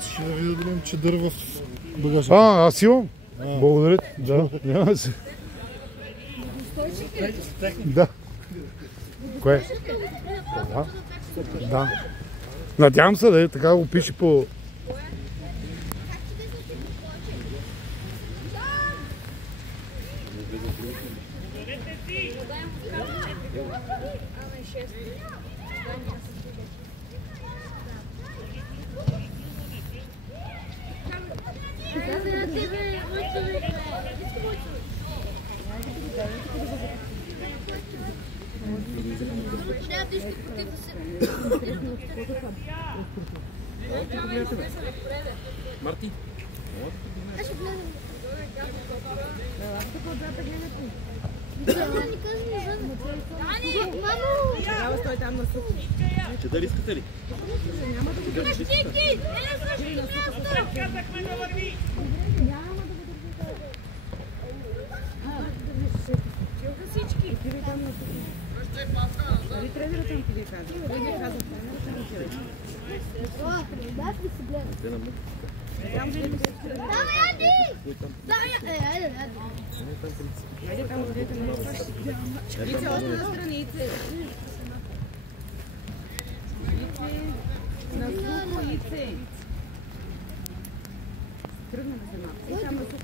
Ще да ви да дадем чадър в багажа. Аз имам. Благодаря. Да, няма се. Да. Кое? Да. Да. Надявам се да е, така го пише по... Марти. Тогава стой там на сух. Чадър искате ли? Казахме да върви! Чуха всички. Отивай там на сух. Дали тренерът съм ти ви казал? Той ви казал тренерът съм ти ви. Те на мък. Там ще ви се тренерът. Хайде там, където не искаш. Ице, още настрани, Ице. На сухо, Ице. Тръгна на земя. И там на сухо.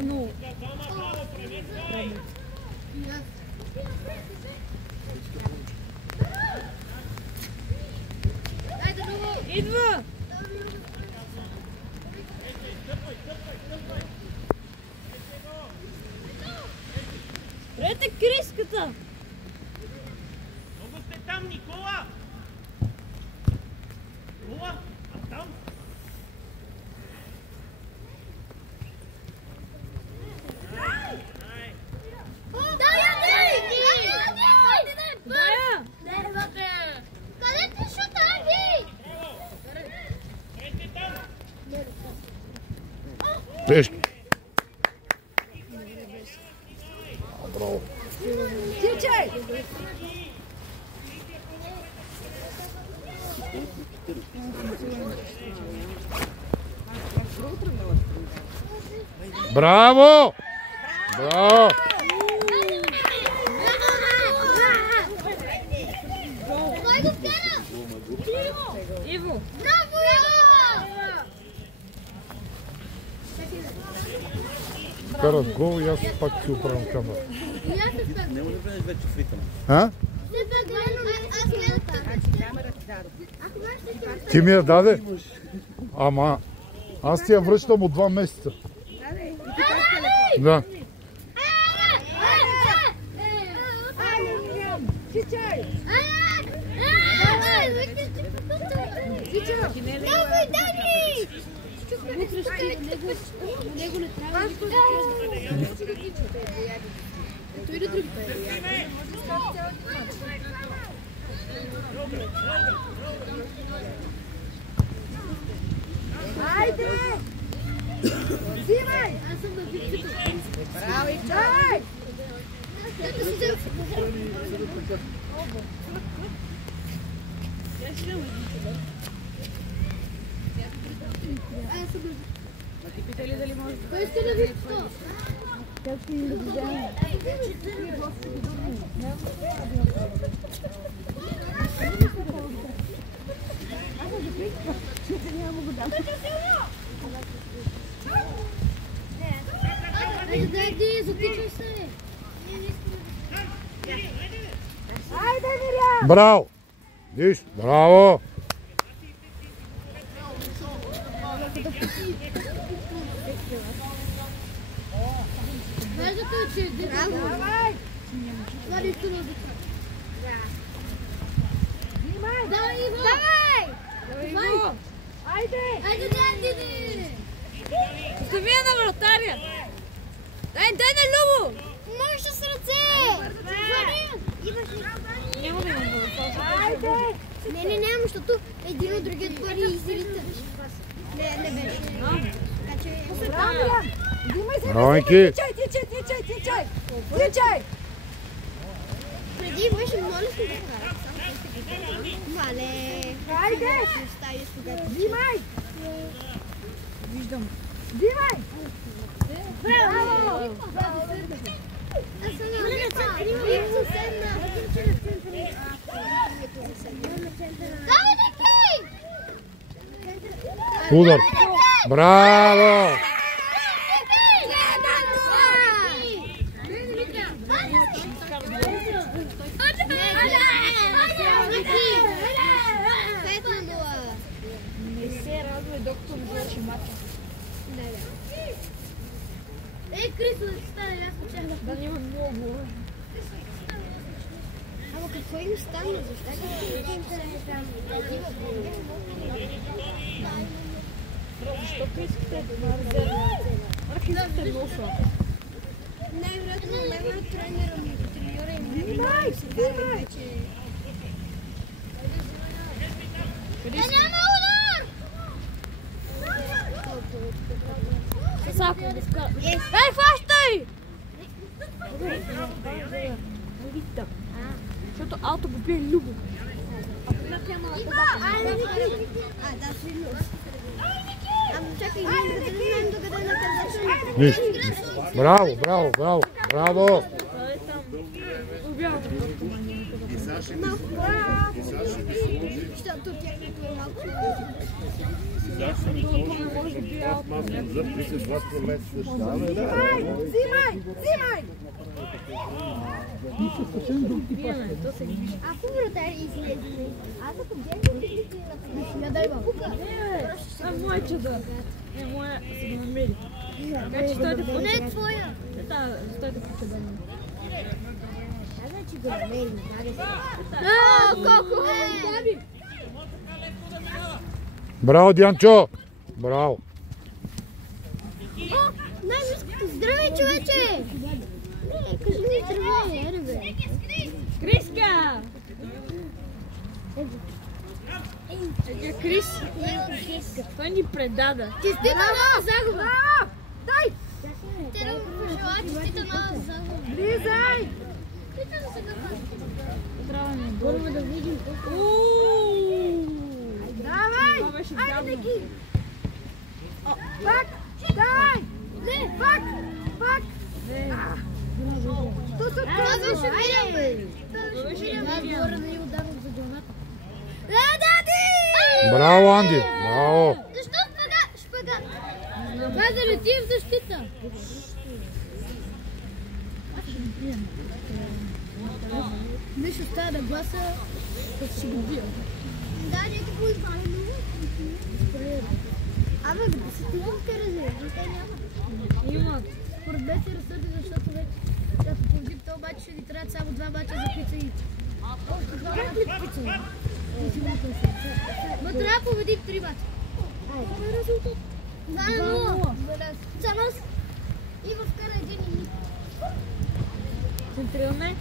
Ну. Идва! Прете криската! Много сте там, Никола! Никола, а там? Тежки. Браво. Тичай! Браво! Браво! Иво! Браво, Карат гол и аз пак си оправям камера. Не може да влезеш вече в ритъм. А? Ти ми я даде? Ама аз ти я връщам от 2 месеца. Да. Него не трябва. Той да друг. Айде! Взимай! Аз съм на битвата. Браво, и давай! А ти питай ли дали може? Кой сте на битвата? Как ще ни да вземем? Айде, затичай се. Айде! Браво! Виж, браво! Важното е, че браво. Това нищо не обича. Давай, Иво! Давай! Айде, Диди! Остави я на вратаря! Дай на Любо! Можеш с ръце! Няма да имам Не, няма, защото един от другият пари изриташ. Не беше. Така че... Браво, Ники! Тичай! Преди беше много лесно да правя. Мале! Хайде! Взимай! Виждам. Браво! Аз съм на седна. Давай, Ники! Удар! Браво! Не се радвай, доктор Злачи мача. Ей, Крисо, да си стане, аз почех. Да няма много. Ама какво им стана? Защо Защото искате да резерва? Искате лошо. Най-вероятно тренера ми, треньора им. Снимай! Няма удар! Сасако, да вкара. Дай, фащай! Защото ауто го бие Любо. Да, сигурно. Ама чакай, ние да знаем докъде на къде. Виж! Браво, браво, браво! Браво! Защото технико е малко. Ако вратари излезе, аз ако бях я дай вам. Това е моя чада. Не, моя си го намери. Така че стойте по Не е твоя. Да, стойте по чада. Значи го намерим. Колко е? Браво, Дианчо! Браво! Най-близкото. Здравей, човече! Кажи ми здравей, ербе. Криска! Е, Крис, той ни предада. Честита нова загуба! Дай! Те да му пожела честита нова загуба. Влизай! Питам се какво. Трябва да бъдем да видим. Давай! Това беше гадно. Пак! Дай! Не! Пак! Пак! Това беше Мирям, бе! Това беше Мирям. Аз говоря да ни ударам за главата. Дади! Браво, Анди! Браво! Защо шпагат? Това е да лети в защита. Мишо става да гласа, като ще го бия. Да, нека го избавим. Абе, да си ти в резерви, те няма. Имат. Според мен се разсъди, защото вече като победим това обаче ще ни трябват само 2 мача за пица и... Как ли пица? Но трябва да победим 3 мача. Това е резултат. 2-0. За нас. И вкара един и ни. Центрираме.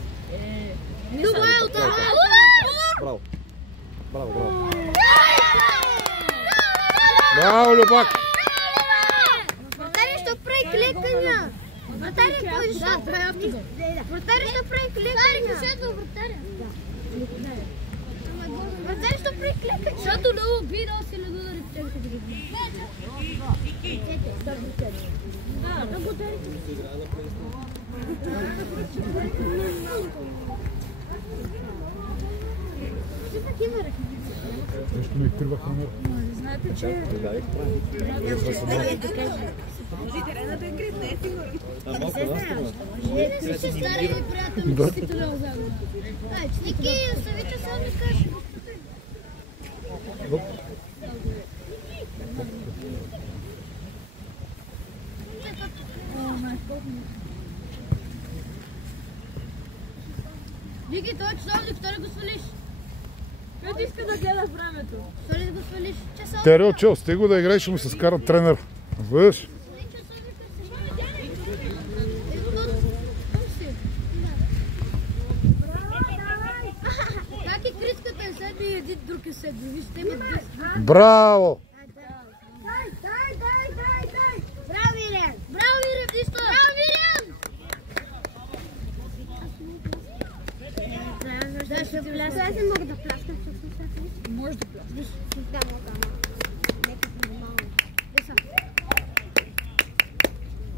Това е удар! Браво. Браво, браво. Браво, Любак! Вратаря ще прави кликания! Вратаря кой ще прави? Вратаря ще прави кликания! Вратаря ще прави кликания! Защото много би да се леду да реченка да ги. Да, го дарите. Нещо ми изтръгва камера. Знаете, че... Може и терена да е крит, не е сигурно. Ти си стари ми приятел, Да. си трябва загуба. Ники, оставите само ми кажа. Ники, той часовник, той ли го свалиш? Той ти иска да гледа времето. Той ли да го свалиш? Часовник. Терео, чел, стига да играеш, ще му се скара тренер. Виж? Как и криската е седми и един друг е седми. Вижте, имат 10. Браво! Браво, Вилен! Браво, Вилен! Нищо! Браво, Вилен! Аз не мога да пляскам. Може да пляскаш.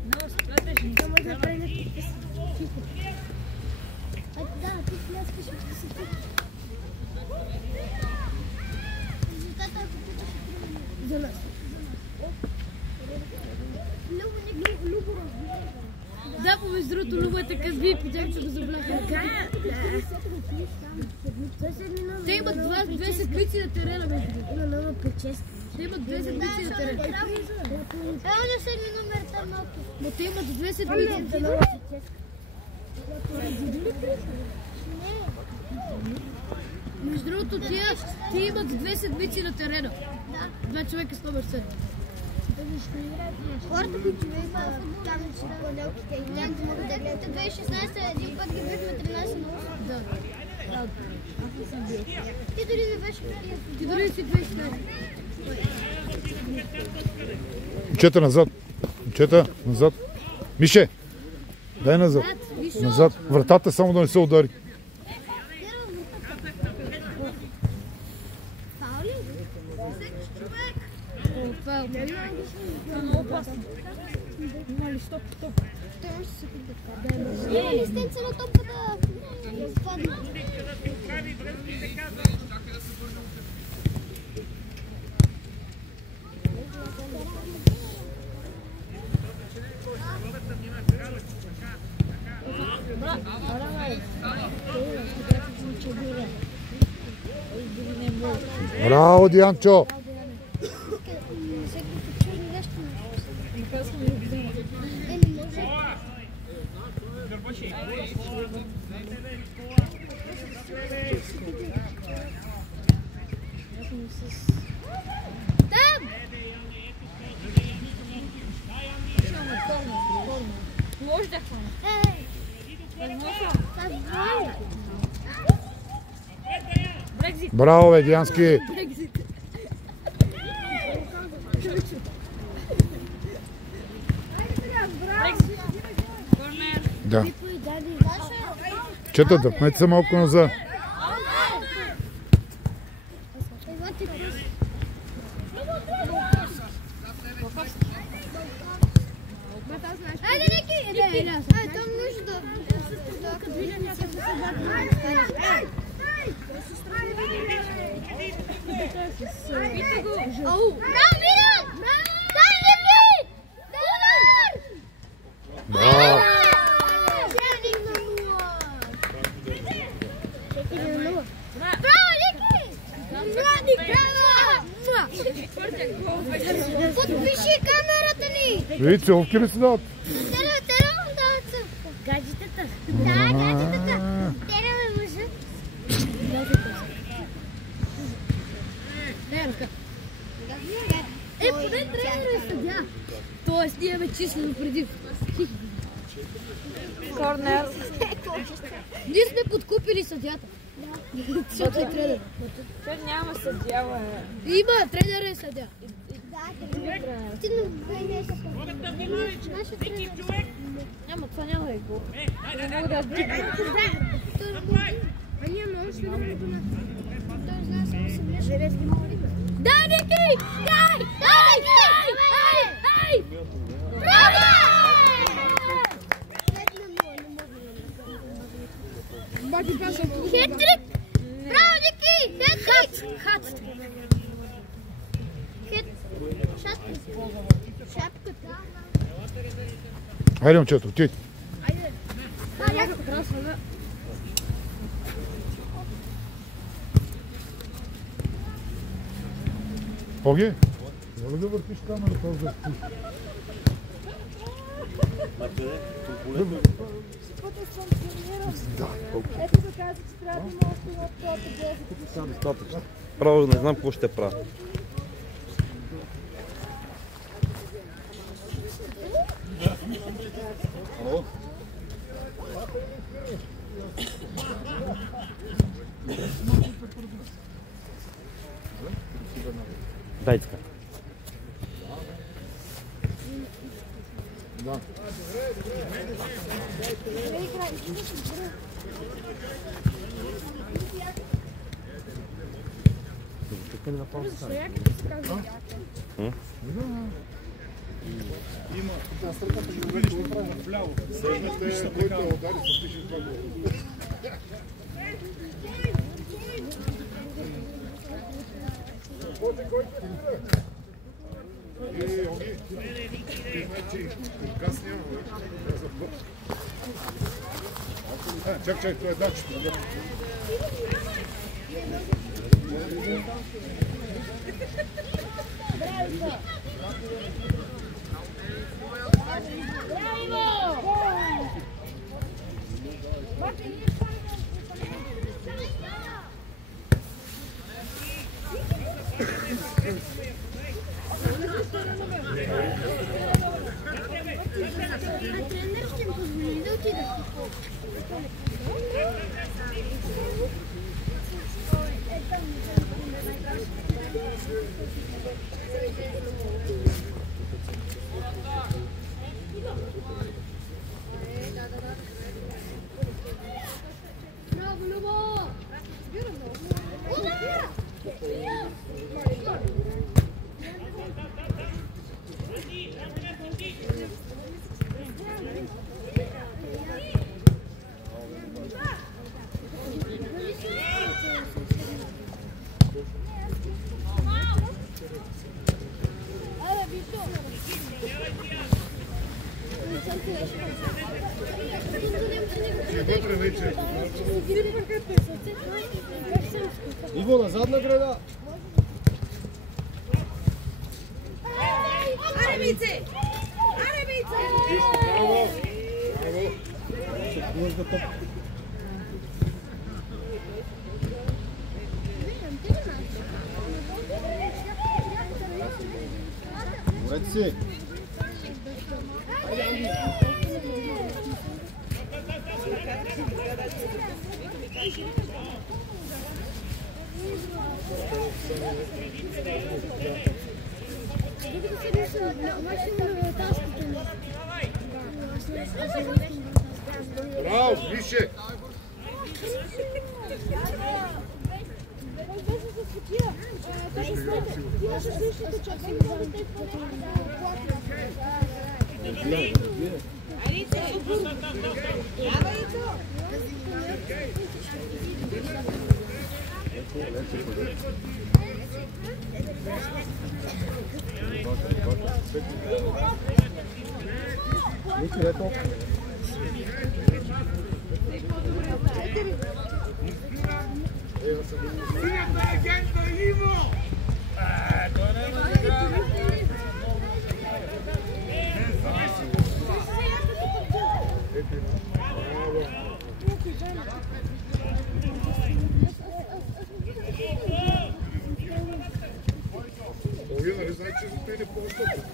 Но сплетеш ни. Само да пренеш. Да, ти пляскаш, ако си ти. Резултата, ако ти ще за нас. Да, помежду другото, Любо е така сби, питам, че го забляха. Те имат 2 седмици на терена, между другото. Те имат 2 седмици на терена. Ево на 7 номер там малко. Но те имат 2 седмици на терена. Между другото, те имат 2 седмици на терена. 2 човека с номер 7. Хората, които живеят там, че на поделките, няма да могат да гледат. 2016 един път ги бихме 13 на 8. Да. Ти дори ми беше приятел. Ти дори си 2016. Чета назад. Чета назад. Мише! Дай назад. Назад. Вратата само да не се удари. Това е опасно. Това е много опасно. Има ли стоп? Има листенца на топката. Спадна. Браво, Дианчо! Може да хвана. Брекзит. Браво, бе, Диански! Корнер. Да. Чета, дръпнете се малко назад. Айде, Ники! Айде, там нужда. Пита го. Браво, Вилен! Дай ми бий! Удар! Браво! Браво, Ники! Владик, браво! Подпиши камерата ни! Виж, целувки ли си дават? Терам дават се. Гаджетата. Да, гаджетата. Тераме мъжа. Не, ръка. Поне тренера е съдя. Тоест, ние ме числено преди. Корнер. Ние сме подкупили съдята. Защото е тренер. Те няма съдия, бе. Има, тренер е съдя. Ти не се нашия тренер. Няма, това няма да го. Мога да дигна. А ние можем да го на... Той знае само се влезе. Дай, Ники! Дай! Дай! Дай! Браво! Хет-трик! Браво, Ники! Хет-трик! Хет! Шапката. Хайде, момчето, отидете. Поги? Няма ли да въртиш камерата за ти? Ето да каза, че трябва да има още едно такова Достатъчно. Право, не знам какво ще правя. Дай така. Да. Седнете, който е удари, се пише това горе. Чакай, това е дачето. Тренер ще им позволи да отида. Браво, Любо! Вътре вече. Иво, назад на града! Аре, Вице! Аре, Вице! Браво! Браво! Борете си! Браво, више! Овие, нали знаете, че за те не по-остъпят?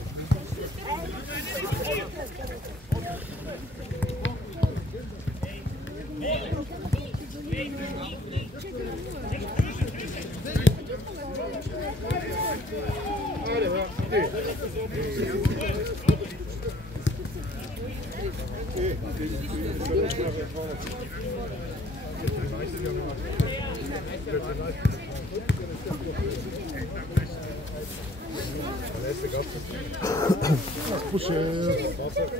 Аре, да, пуше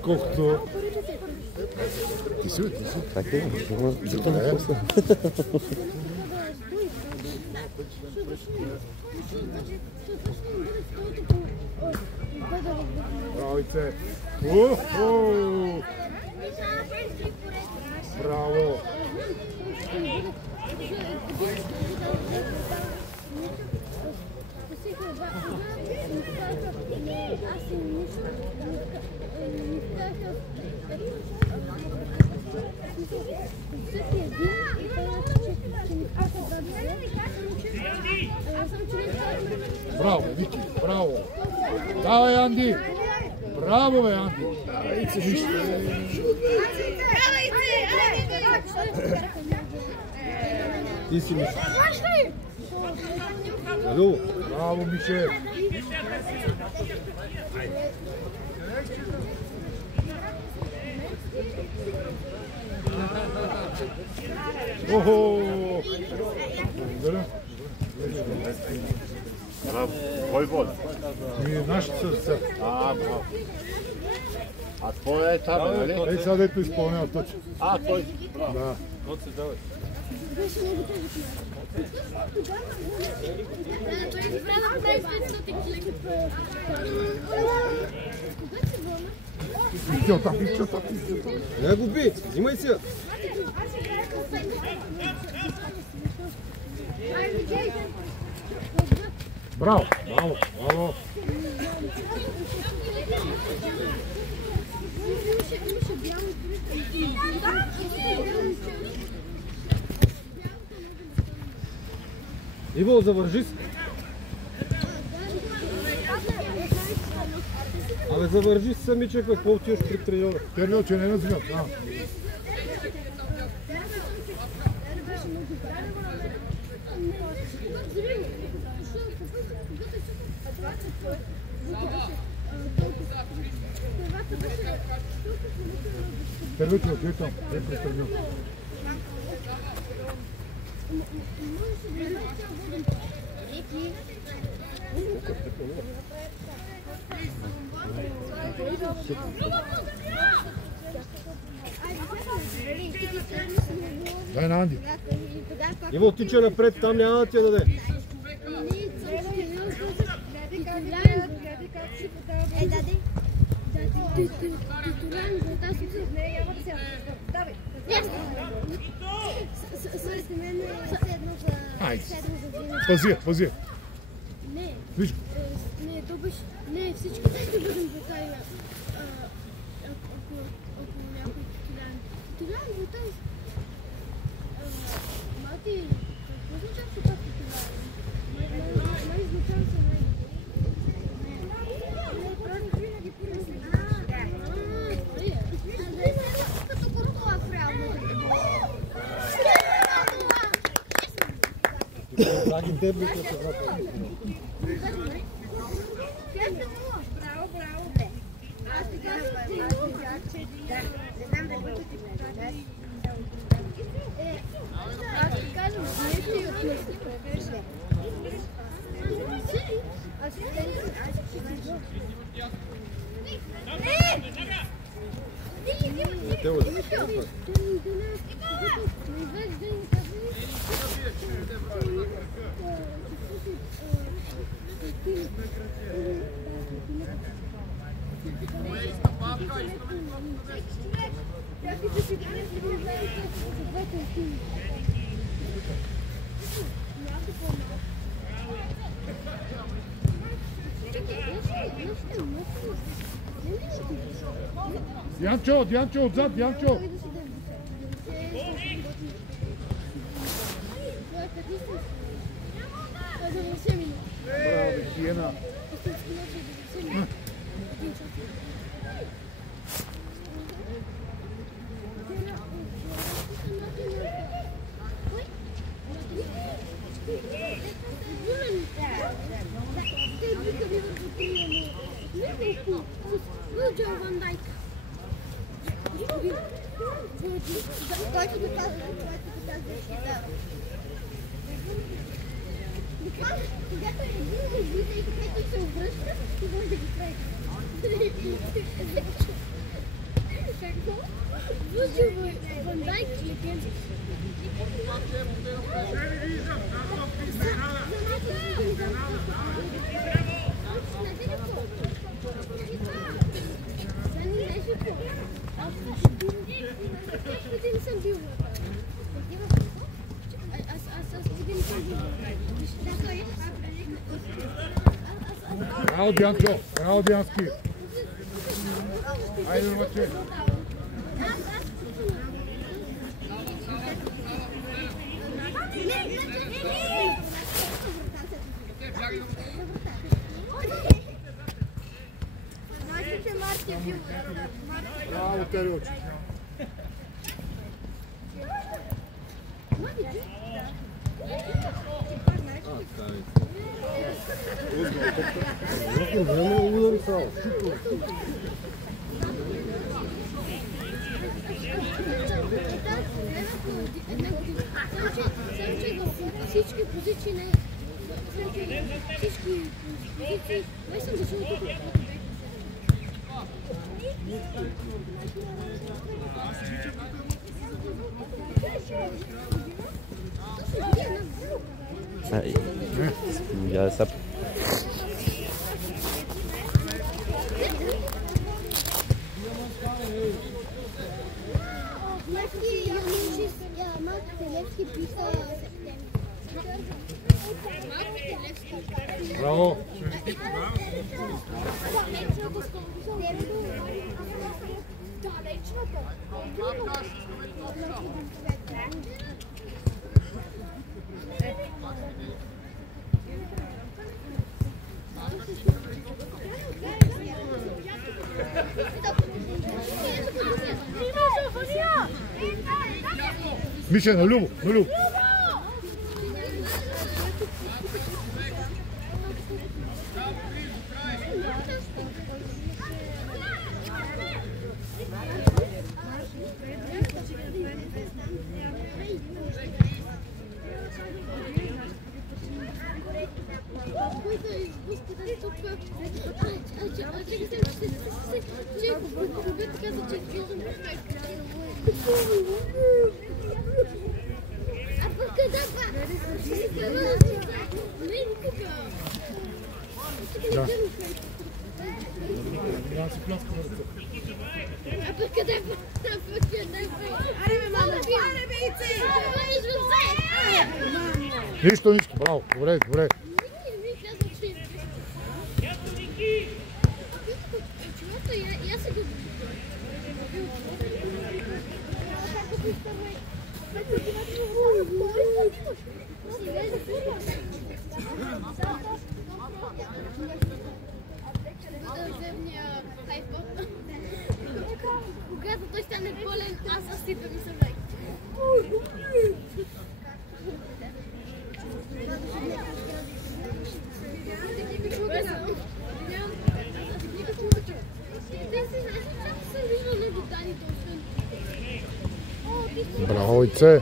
колкото... Ти си. Така е, зато не после. Бравице! Браво! Браво, Вики, браво! Давай, Анди! Браво, бе, Анди! Ти си Миша. Алло. Браво, Мише! Охо! Благодаря. Браво. Кой води? Нашите сърца. Браво. А твой е там, нали? Ей, сега дето изпълнява точно. Той. Да. Пичо там. Не го би, взимай си. Браво! Иво, завържи се. Абе, завържи се самичък, какво отиваш при треньора? Тервил, че не називам. Тервил, че отиде там. При треньор. Дай на Анди. Иво, тича напред, там няма да ти я даде. Пази. Виж. Не, всички ще бъдем готови, ако някой титулян. Титулян, готови. Мати, какво означава се това титулян? Май изначално се най. Като куртула в реално. Драги дебли, като се врата. Браво. Аз ти казвам, не си отмисли. Дянчо, отзад, Дянчо! Браво, Хиена! Ван Дайк. Той ти го казва, когато един излиза и когато се обръща, ти може да ги прави. Какво? Ван Дайк или Пенчик? Браво, Дианко! Браво, Диански! Айде, мъче! Браво, Терилче! Време удари само. Всички позиции не... Всички позиции... Май съм дошъл тук. Ja, das hab. Браво! Миша, на Любо, на Любо. Нищо, нищо, браво, добре, добре. Когато той стане болен, аз изсипвам и съм лек. Браво, Ице!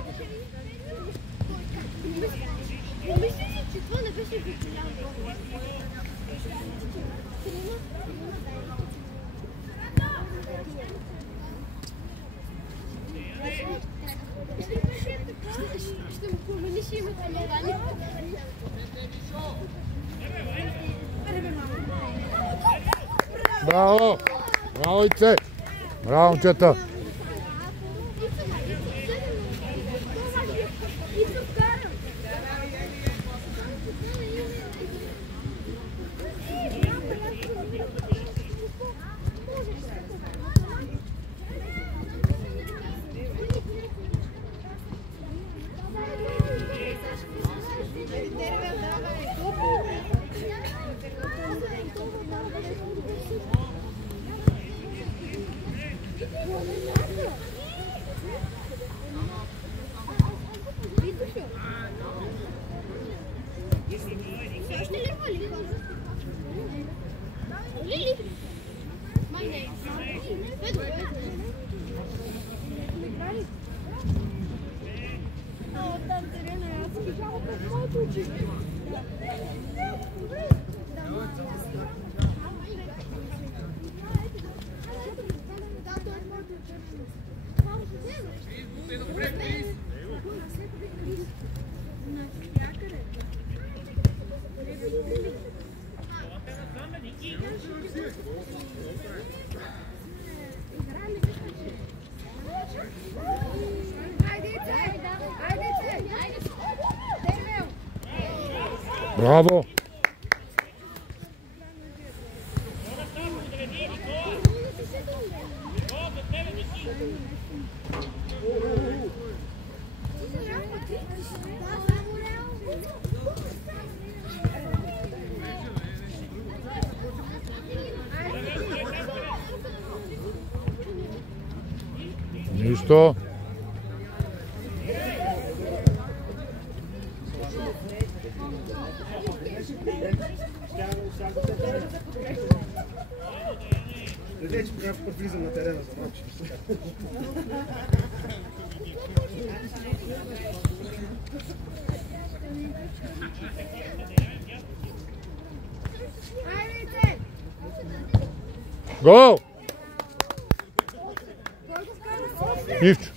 Мисля си, че това не беше випилянко. Ще му промениш името на Ваня. Браво! Браво, Ице! Браво, момчета! Браво! Защо? Вече някакъв път влизам на терена за матч. Гол! Ивчо.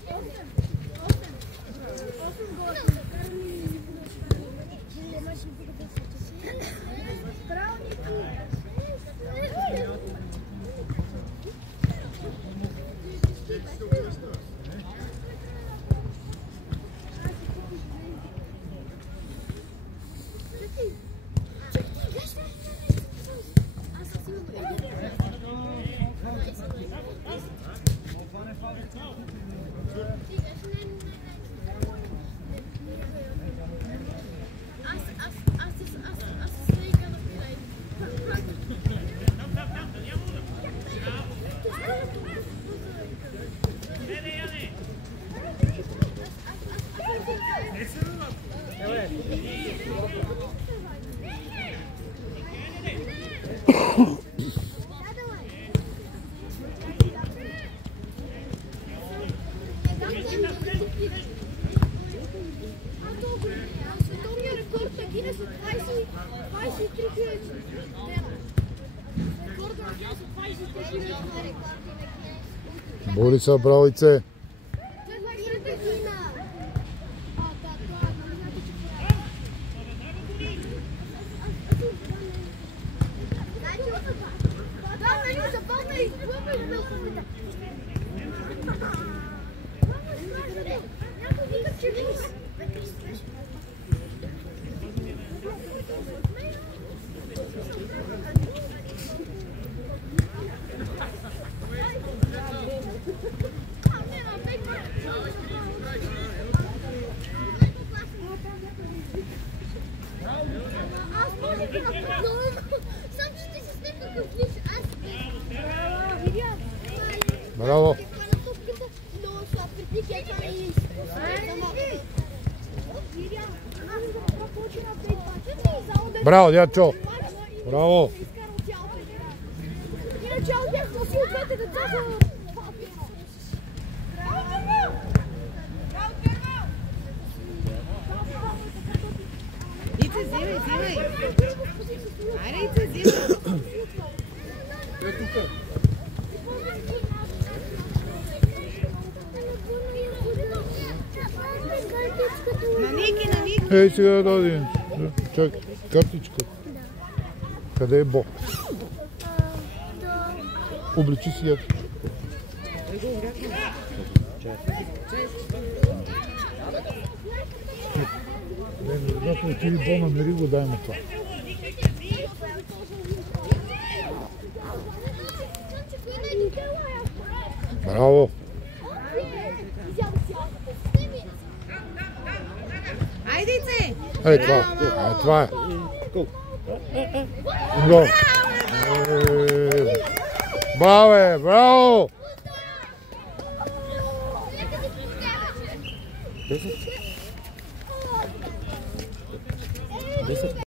Бориса, бравице! Браво! Браво, дядчо! Браво! Иначе аз бях носил двете деца за... Ице, взимай, взимай! Айде, Ице, взимай! Е, тука. На Ники, на Ники! Ей, сега да дойде. Чакай, картичка. Къде е Бо? Обличи си ято. Когато отиди Бо, намери го, дай му това. Браво! Айде, Ице! Ей, това е. Това е. Гол! Браво, браво!